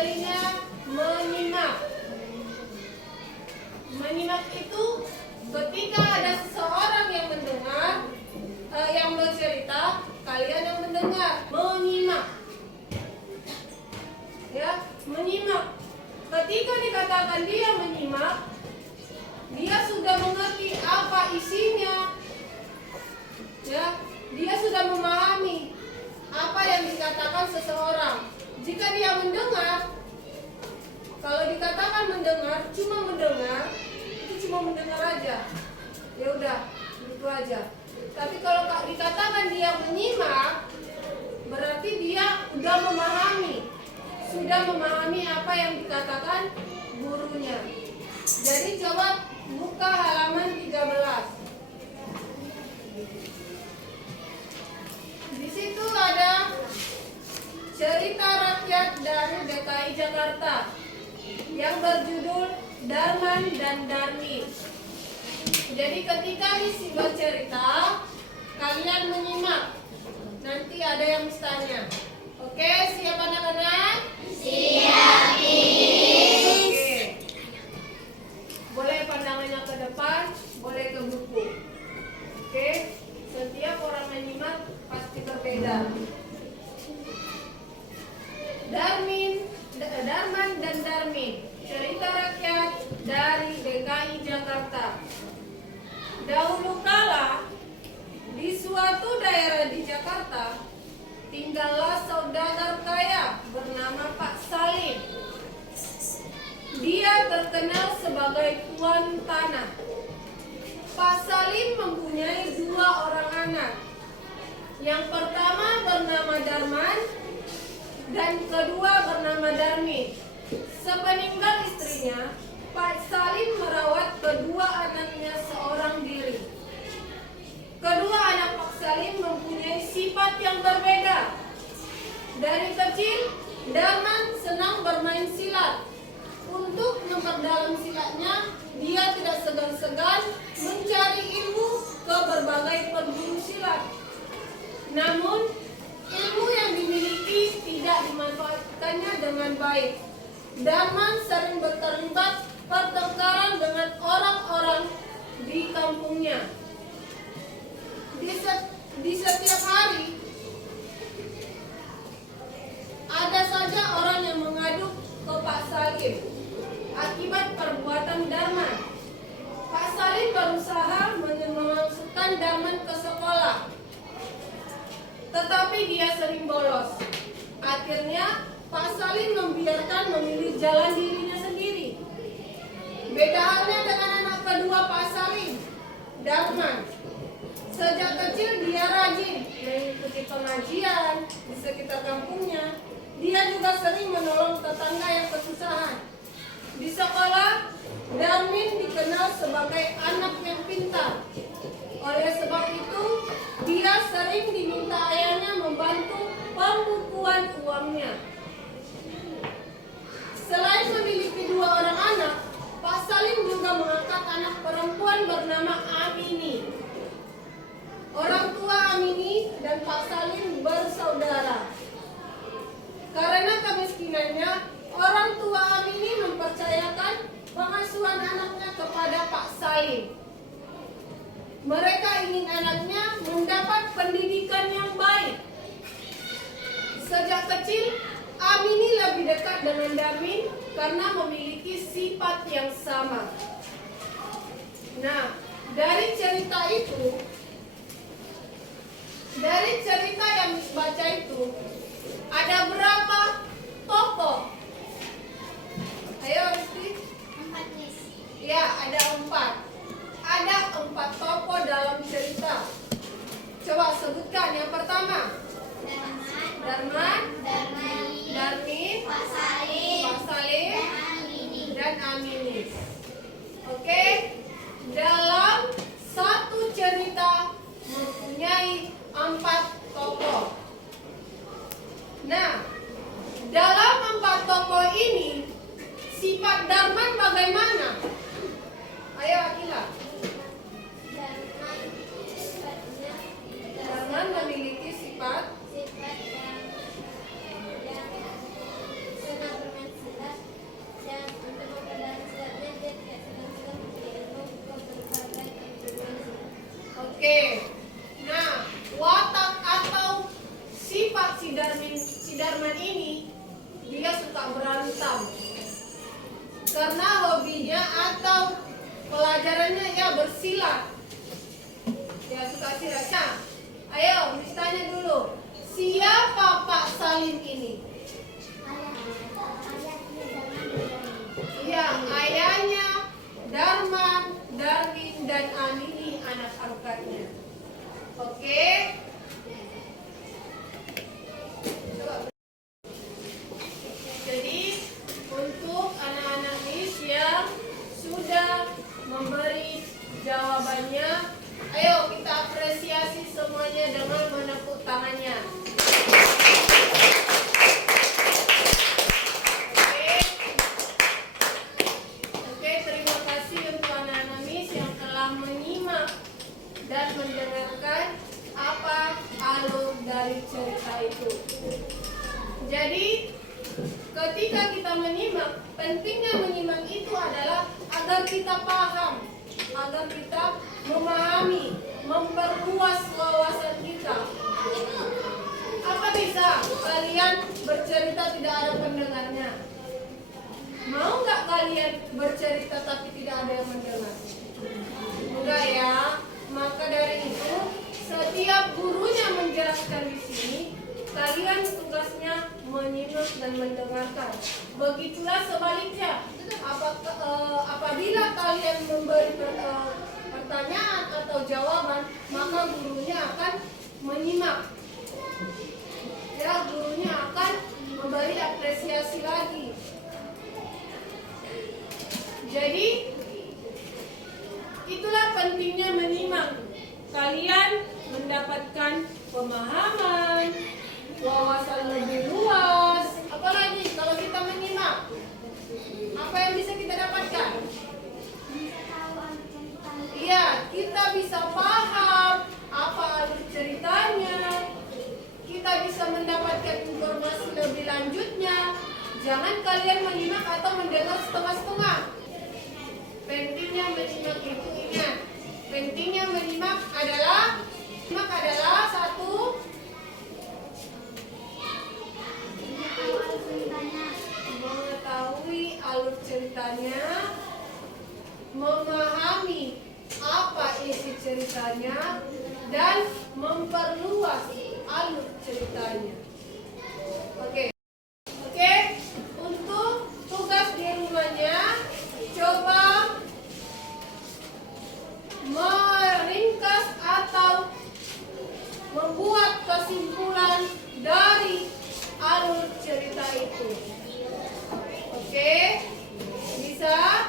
jelinya menyimak. Menyimak itu ketika ada seseorang yang mendengar, yang bercerita, kalian yang mendengar, menyimak. Ya, menyimak. Ketika dikatakan dia menyimak, dia sudah mengerti apa isinya. Ya, dia sudah memahami apa yang dikatakan seseorang. Jika dia mendengar, kalau dikatakan mendengar, cuma mendengar, itu cuma mendengar aja. Ya udah, itu aja. Tapi kalau dikatakan dia menyimak, berarti dia sudah memahami apa yang dikatakan gurunya. Jadi coba buka halaman 13. Di situ ada cerita rakyat dari DKI Jakarta yang berjudul Darman dan Darmin. Jadi ketika isi bercerita, kalian menyimak. Nanti ada yang tanya. Oke, siap anak-anak? Siap, Miss. Oke. Boleh pandangannya ke depan, boleh ke buku. Oke, setiap orang menyimak pasti berbeda. Darman dan Darmin, cerita rakyat dari DKI Jakarta. Dahulu kala, di suatu daerah di Jakarta, tinggallah saudagar kaya bernama Pak Salim. Dia terkenal sebagai tuan tanah. Pak Salim mempunyai 2 orang anak. Yang pertama bernama Darman dan kedua bernama Darmin. Sepeninggal istrinya, Pak Salim merawat kedua anaknya seorang diri. Kedua anak Pak Salim mempunyai sifat yang berbeda. Dari kecil, Darman senang bermain silat. Untuk memperdalam silatnya, dia tidak segan-segan mencari ilmu ke berbagai perburu silat. Namun, ilmu yang dimiliki tidak dimanfaatkannya dengan baik. Darman sering terlibat pertengkaran dengan orang-orang di kampungnya. Di setiap hari, ada saja orang yang mengadu ke Pak Salim akibat perbuatan Darman. Pak Salim berusaha memasukkan Darman ke sekolah, tetapi dia sering bolos. Akhirnya Pak Salim membiarkan memilih jalan dirinya sendiri. Beda halnya dengan anak kedua Pak Salim, Darman. Sejak kecil dia rajin mengikuti pengajian di sekitar kampungnya. Dia juga sering menolong tetangga yang kesusahan. Di sekolah, Darmin dikenal sebagai anak yang pintar. Oleh sebab itu, dia sering diminta ayahnya membantu pembukuan uangnya. Selain memiliki 2 orang anak, Pak Salim juga mengangkat anak perempuan bernama Amini. Orang tua Amini dan Pak Salim bersaudara. Karena kemiskinannya, orang tua Amini mempercayakan pengasuhan anaknya kepada Pak Salim. Mereka ingin anaknya mendapat pendidikan yang baik. Sejak kecil, Amini lebih dekat dengan Darmin karena memiliki sifat yang sama. Nah, dari cerita yang dibaca itu, ada berapa tokoh? Ayo, Rizky. 4, Miss. Ya, ada 4. Ada 4 tokoh dalam cerita. Coba sebutkan. Yang pertama, Darman, Darmin, Pak Salim, dan Amini. Oke, dalam satu cerita mempunyai 4 tokoh. Nah, dalam 4 tokoh ini, sifat Darman bagaimana? Ayo, Akila. Darman memiliki sifat yang senang bermain Darman ini dia suka berantem karena hobinya atau pelajarannya ya bersilat. Dia suka silat. Ayo, Miss tanya dulu. Siapa Pak Salim ini? Iya, ayahnya Darman, Darwin, dan Anini anak angkatnya. Oke. Jadi untuk anak-anak Miss yang sudah memberi jawabannya, ayo kita apresiasi semuanya dengan menepuk tangannya. Oke, terima kasih untuk anak-anak Miss yang telah menyimak dan mendengarkan apa alur dari cerita itu. Jadi ketika kita menyimak, pentingnya menyimak itu adalah agar kita paham, agar kita memahami, memperluas wawasan kita. Apa bisa kalian bercerita tidak ada pendengarnya? Mau nggak kalian bercerita tapi tidak ada yang mendengar? Enggak ya. Maka dari itu, setiap gurunya menjelaskan di sini, kalian tugasnya menyimak dan mendengarkan. Begitulah sebaliknya. Apabila kalian memberi pertanyaan atau jawaban, maka gurunya akan menyimak. Ya, gurunya akan memberi apresiasi lagi. Jadi, itulah pentingnya menyimak. Kalian mendapatkan pemahaman, wawasan lebih luas. Apalagi kalau kita menyimak, apa yang bisa kita dapatkan? Iya, kita bisa paham apa alur ceritanya. Kita bisa mendapatkan informasi lebih lanjutnya. Jangan kalian menyimak atau mendengar setengah-setengah. Pentingnya menyimak itu, ingat. Pentingnya menyimak adalah satu, mengetahui alur ceritanya, memahami apa isi ceritanya, dan memperluas alur ceritanya. Oke. Untuk tugas di rumahnya, coba meringkas atau membuat kesimpulan dari alur cerita itu. Oke? Bisa?